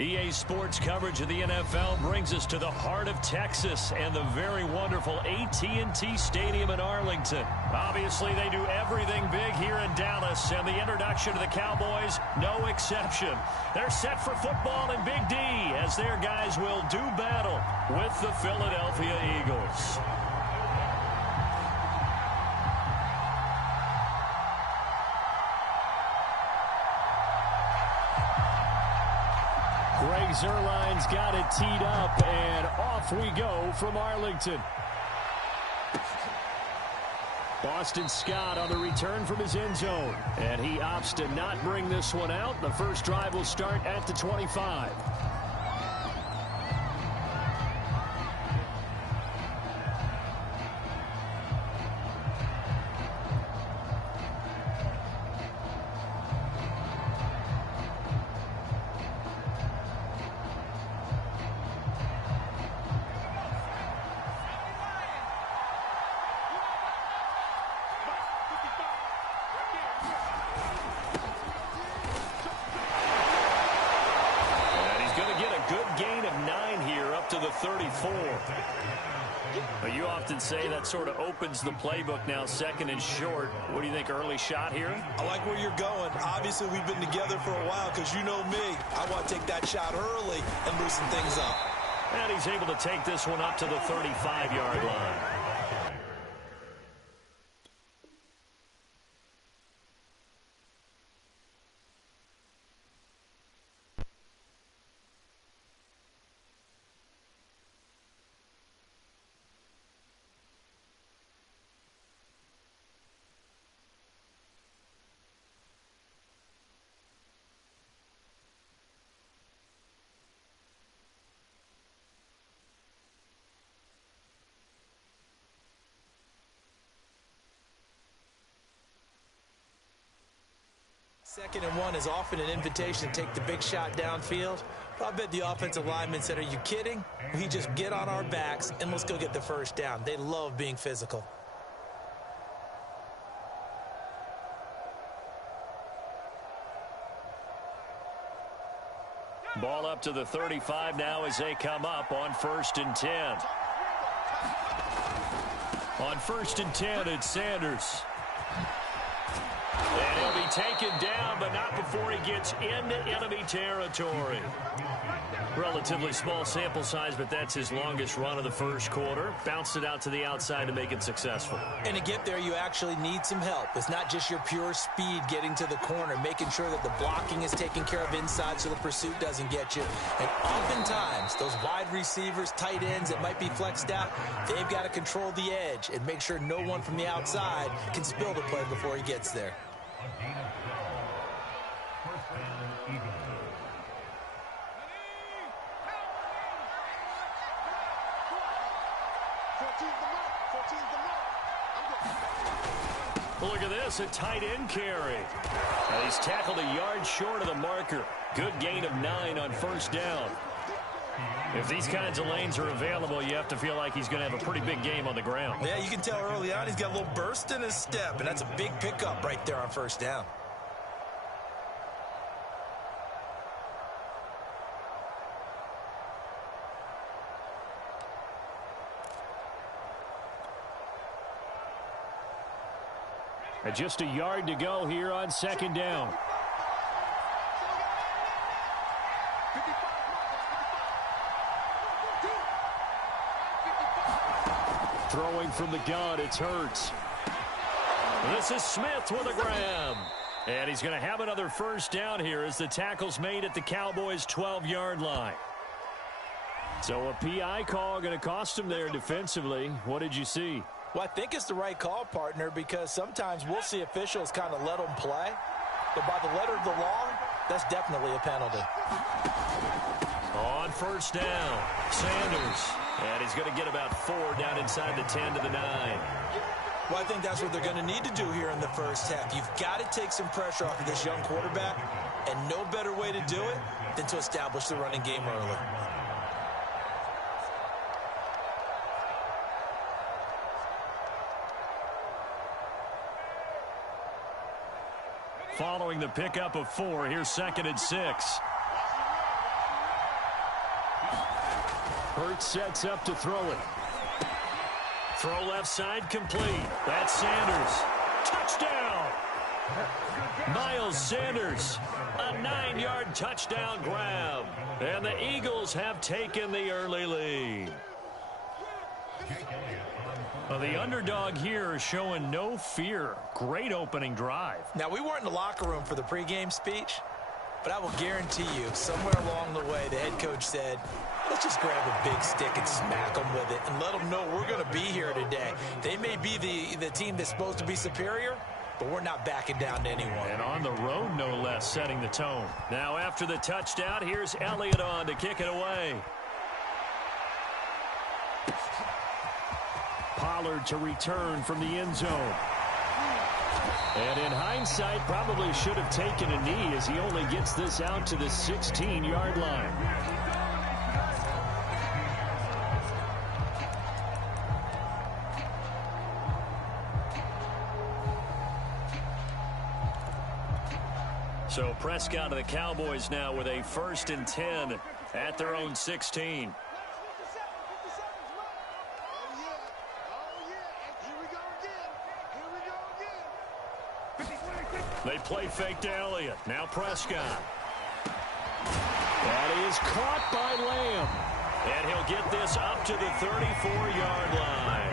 EA Sports coverage of the NFL brings us to the heart of Texas and the very wonderful AT&T Stadium in Arlington. Obviously, they do everything big here in Dallas, and the introduction to the Cowboys, no exception. They're set for football in Big D as their guys will do battle with the Philadelphia Eagles. Greg Zuerlein's got it teed up, and off we go from Arlington. Boston Scott on the return from his end zone, and he opts to not bring this one out. The first drive will start at the 25. You often say that sort of opens the playbook now, second and short. What do you think, early shot here? I like where you're going. Obviously, we've been together for a while because you know me. I want to take that shot early and loosen things up. And he's able to take this one up to the 35-yard line. Second and one is often an invitation to take the big shot downfield. But I bet the offensive lineman said, are you kidding? We just get on our backs and let's go get the first down. They love being physical. Ball up to the 35 now as they come up on 1st and 10. On 1st and 10, it's Sanders. And he'll be taken down, but not before he gets into enemy territory. Relatively small sample size, but that's his longest run of the first quarter. Bounced it out to the outside to make it successful. And to get there, you actually need some help. It's not just your pure speed getting to the corner, making sure that the blocking is taken care of inside so the pursuit doesn't get you. And oftentimes, those wide receivers, tight ends that might be flexed out, they've got to control the edge and make sure no one from the outside can spill the play before he gets there. Look at this, a tight end carry. Now he's tackled a yard short of the marker. Good gain of 9 on 1st down. If these kinds of lanes are available, you have to feel like he's going to have a pretty big game on the ground. Yeah, you can tell early on he's got a little burst in his step, and that's a big pickup right there on 1st down. And just a yard to go here on 2nd down. Throwing from the gun, it's Hurts. This is Smith with a grab. And he's going to have another 1st down here as the tackle's made at the Cowboys' 12-yard line. So a PI call going to cost him there defensively. What did you see? Well, I think it's the right call, partner, because sometimes we'll see officials kind of let them play. But by the letter of the law, that's definitely a penalty. On 1st down, Sanders. And he's going to get about 4 down inside the 10 to the 9. Well, I think that's what they're going to need to do here in the first half. You've got to take some pressure off of this young quarterback, and no better way to do it than to establish the running game early. Following the pickup of 4, here's 2nd and 6. Hurts sets up to throw it. Throw left side complete. That's Sanders. Touchdown! Miles Sanders, a 9-yard touchdown grab. And the Eagles have taken the early lead. Well, the underdog here is showing no fear. Great opening drive. Now, we weren't in the locker room for the pregame speech, but I will guarantee you, somewhere along the way, the head coach said, let's just grab a big stick and smack them with it and let them know we're going to be here today. They may be the team that's supposed to be superior, but we're not backing down to anyone. And on the road, no less, setting the tone. Now, after the touchdown, here's Elliott on to kick it away. Pollard to return from the end zone. And in hindsight, probably should have taken a knee as he only gets this out to the 16-yard line. So Prescott of the Cowboys now with a 1st and 10 at their own 16. They play fake to Elliott. Now Prescott. That is caught by Lamb. And he'll get this up to the 34-yard line.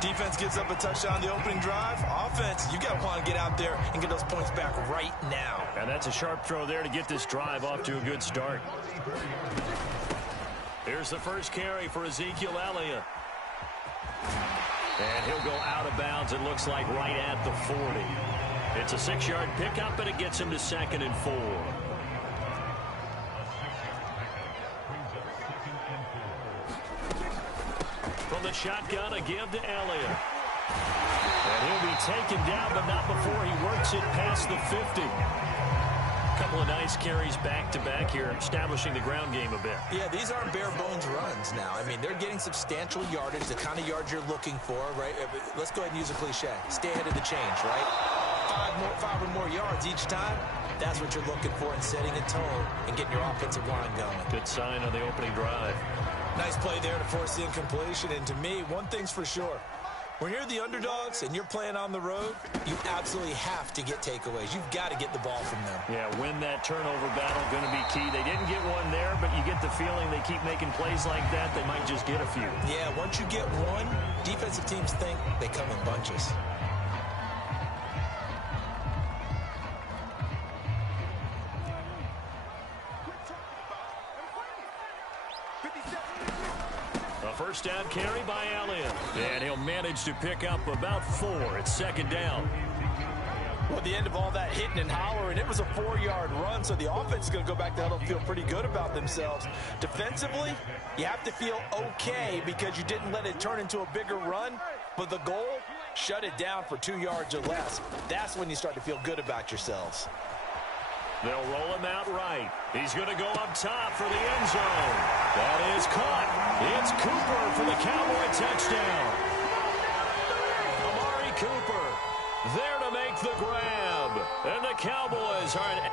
Defense gives up a touchdown the opening drive. Offense, you got to want to get out there and get those points back right now. And that's a sharp throw there to get this drive off to a good start. Here's the first carry for Ezekiel Elliott. And he'll go out of bounds, it looks like, right at the 40. It's a 6-yard pickup, and it gets him to 2nd and 4. From the shotgun, a give to Elliott. And he'll be taken down, but not before he works it past the 50. A couple of nice carries back-to-back here, establishing the ground game a bit. Yeah, these aren't bare-bones runs now. I mean, they're getting substantial yardage, the kind of yards you're looking for, right? Let's go ahead and use a cliche. Stay ahead of the change, right? 5 or more yards each time. That's what you're looking for in setting a tone and getting your offensive line going. Good sign on the opening drive. Nice play there to force the incompletion. And to me, one thing's for sure. When you're the underdogs and you're playing on the road, you absolutely have to get takeaways. You've got to get the ball from them. Yeah, win that turnover battle, going to be key. They didn't get one there, but you get the feeling they keep making plays like that, they might just get a few. Yeah, once you get one, defensive teams think they come in bunches. First down carry by Elliott. And he'll manage to pick up about 4. It's 2nd down. Well, at the end of all that hitting and hollering, it was a 4-yard run, so the offense is going to go back to huddle and feel pretty good about themselves. Defensively, you have to feel okay because you didn't let it turn into a bigger run, but the goal, shut it down for 2 yards or less. That's when you start to feel good about yourselves. They'll roll him out right. He's going to go up top for the end zone. That is caught. It's Cooper for the Cowboy touchdown. Amari Cooper there to make the grab. And the Cowboys are...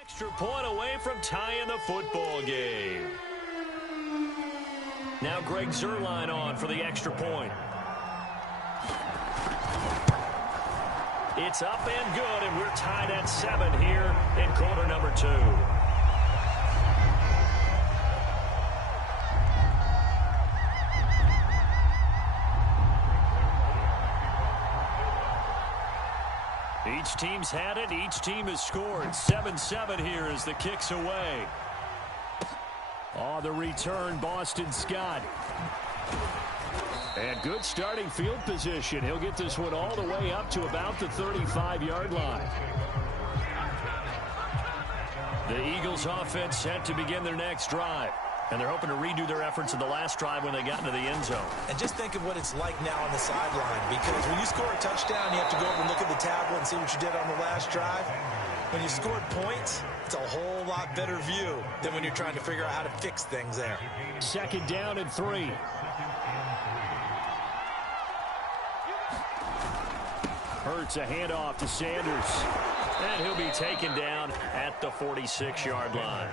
extra point away from tying the football game. Now Greg Zuerlein on for the extra point. It's up and good, and we're tied at 7 here in quarter number 2. Each team's had it. Each team has scored. 7-7 here as the kick's away. On the return, Boston Scott. And good starting field position. He'll get this one all the way up to about the 35-yard line. The Eagles offense set to begin their next drive. And they're hoping to redo their efforts in the last drive when they got into the end zone. And just think of what it's like now on the sideline, because when you score a touchdown, you have to go over and look at the tablet and see what you did on the last drive. When you scored points, it's a whole lot better view than when you're trying to figure out how to fix things there. 2nd down and 3. Hurts a handoff to Sanders. And he'll be taken down at the 46-yard line.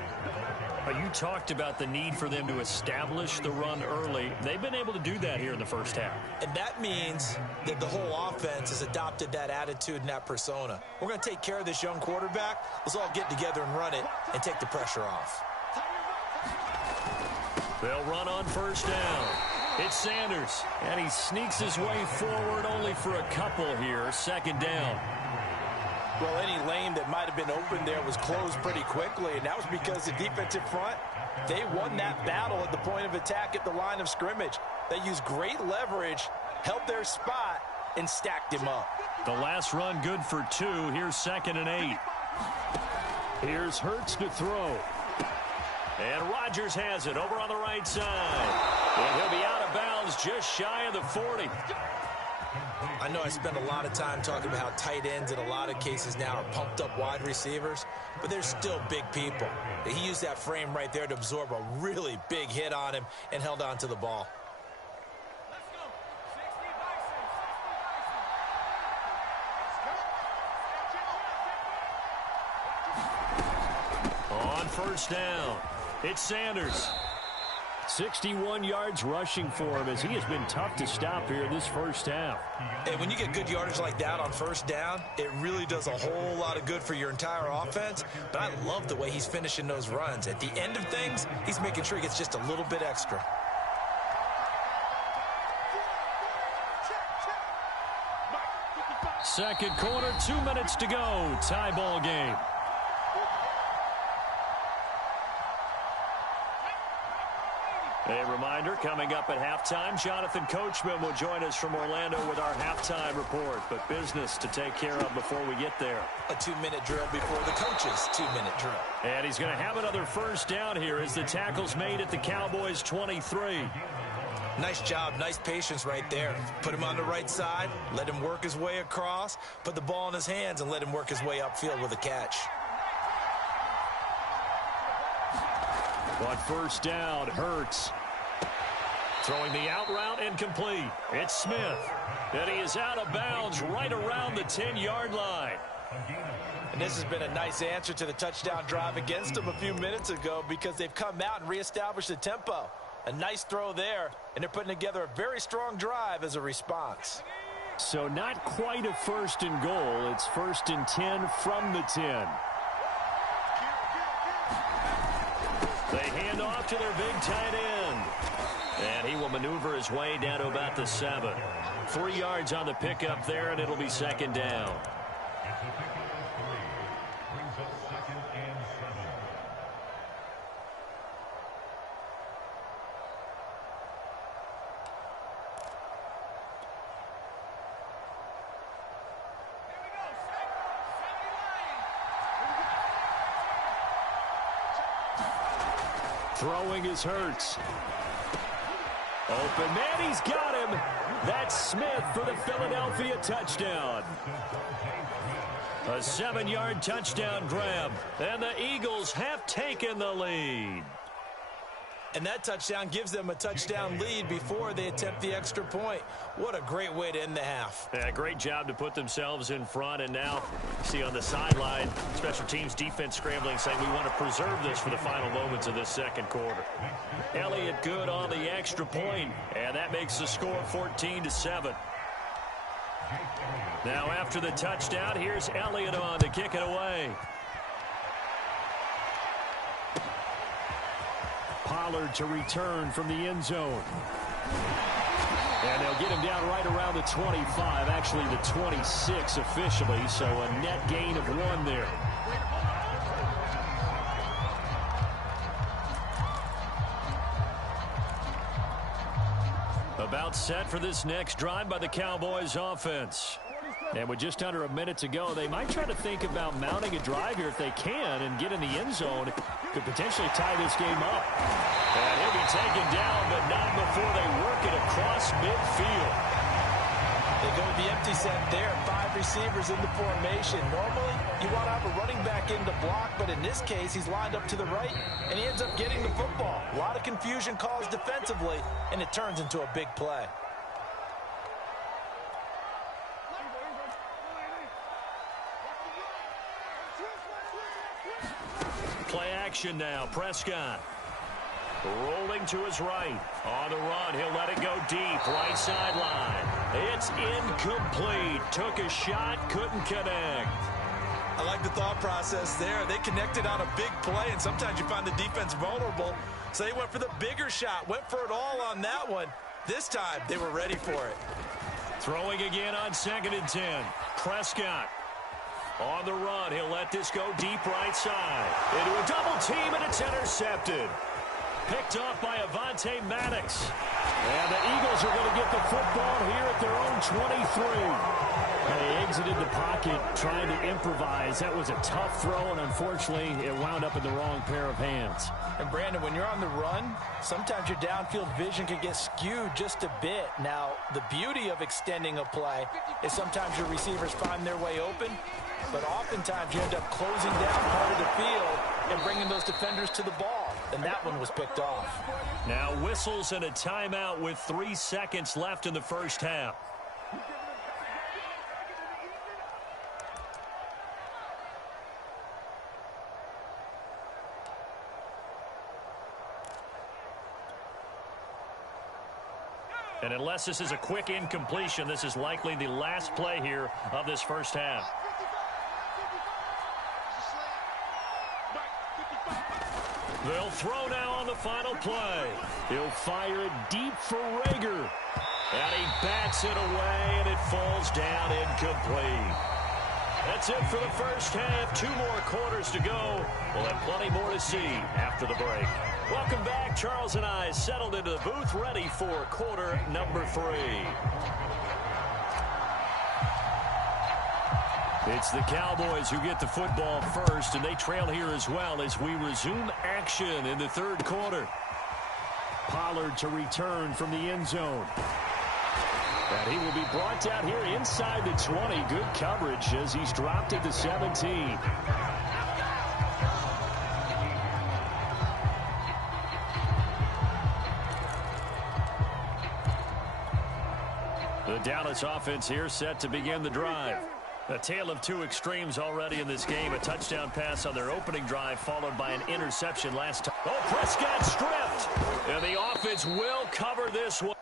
You talked about the need for them to establish the run early. They've been able to do that here in the first half. And that means that the whole offense has adopted that attitude and that persona. We're going to take care of this young quarterback. Let's all get together and run it and take the pressure off. They'll run on 1st down. It's Sanders, and he sneaks his way forward only for a couple here. 2nd down. Well, any lane that might have been open there was closed pretty quickly, and that was because the defensive front, they won that battle at the point of attack at the line of scrimmage. They used great leverage, held their spot, and stacked him up. The last run good for 2. Here's 2nd and 8. Here's Hurts to throw. And Rodgers has it over on the right side. And he'll be out of bounds just shy of the 40. I know I spend a lot of time talking about how tight ends in a lot of cases now are pumped up wide receivers, but they're still big people. He used that frame right there to absorb a really big hit on him and held on to the ball. On 1st down, it's Sanders. 61 yards rushing for him as he has been tough to stop here this first half. And when you get good yardage like that on 1st down, it really does a whole lot of good for your entire offense. But I love the way he's finishing those runs. At the end of things, he's making sure he gets just a little bit extra. Second quarter, 2 minutes to go. Tie ball game. A reminder, coming up at halftime, Jonathan Coachman will join us from Orlando with our halftime report. But business to take care of before we get there. A 2-minute drill before the coach's 2-minute drill. And he's going to have another first down here as the tackle's made at the Cowboys' 23. Nice job, nice patience right there. Put him on the right side, let him work his way across, put the ball in his hands, and let him work his way upfield with a catch. On 1st down, Hurts. Throwing the out route incomplete. It's Smith. And he is out of bounds right around the 10-yard line. And this has been a nice answer to the touchdown drive against them a few minutes ago because they've come out and reestablished the tempo. A nice throw there, and they're putting together a very strong drive as a response. So not quite a 1st and goal. It's 1st and 10 from the 10. They hand off to their big tight end. And he will maneuver his way down to about the 7. 3 yards on the pickup there, and it'll be 2nd down. Throwing is Hurts. Open man, he's got him. That's Smith for the Philadelphia touchdown. A 7-yard touchdown grab, and the Eagles have taken the lead. And that touchdown gives them a touchdown lead before they attempt the extra point. What a great way to end the half. Yeah, great job to put themselves in front. And now, see on the sideline, special teams defense scrambling, saying we want to preserve this for the final moments of this second quarter. Elliott good on the extra point, and that makes the score 14-7. Now after the touchdown, here's Elliott on to kick it away. Pollard to return from the end zone. And they'll get him down right around the 25, actually the 26 officially, so a net gain of 1 there. About set for this next drive by the Cowboys offense. And with just under a minute to go, they might try to think about mounting a drive here if they can and get in the end zone. Could potentially tie this game up. And he'll be taken down, but not before they work it across midfield. They go with the empty set there. 5 receivers in the formation. Normally, you want to have a running back in to block, but in this case, he's lined up to the right, and he ends up getting the football. A lot of confusion caused defensively, and it turns into a big play. Play action now. Prescott rolling to his right. On the run, he'll let it go deep. Right sideline. It's incomplete. Took a shot, couldn't connect. I like the thought process there. They connected on a big play, and sometimes you find the defense vulnerable. So they went for the bigger shot, went for it all on that one. This time, they were ready for it. Throwing again on 2nd and 10. Prescott. On the run, he'll let this go deep right side. Into a double team, and it's intercepted. Picked off by Avonte Maddox. And the Eagles are going to get the football here at their own 23. They exited the pocket trying to improvise. That was a tough throw, and unfortunately, it wound up in the wrong pair of hands. And Brandon, when you're on the run, sometimes your downfield vision can get skewed just a bit. Now, the beauty of extending a play is sometimes your receivers find their way open, but oftentimes you end up closing down part of the field and bringing those defenders to the ball. And that one was picked off. Now whistles and a timeout with 3 seconds left in the first half. And unless this is a quick incompletion, this is likely the last play here of this first half. They'll throw now on the final play. He'll fire it deep for Rager. And he bats it away, and it falls down incomplete. That's it for the first half. 2 more quarters to go. We'll have plenty more to see after the break. Welcome back. Charles and I settled into the booth, ready for quarter number 3. It's the Cowboys who get the football first, and they trail here as well as we resume action in the 3rd quarter. Pollard to return from the end zone. And he will be brought down here inside the 20. Good coverage as he's dropped at the 17. The Dallas offense here set to begin the drive. A tale of 2 extremes already in this game. A touchdown pass on their opening drive, followed by an interception last time. Oh, Prescott stripped. And the offense will cover this one.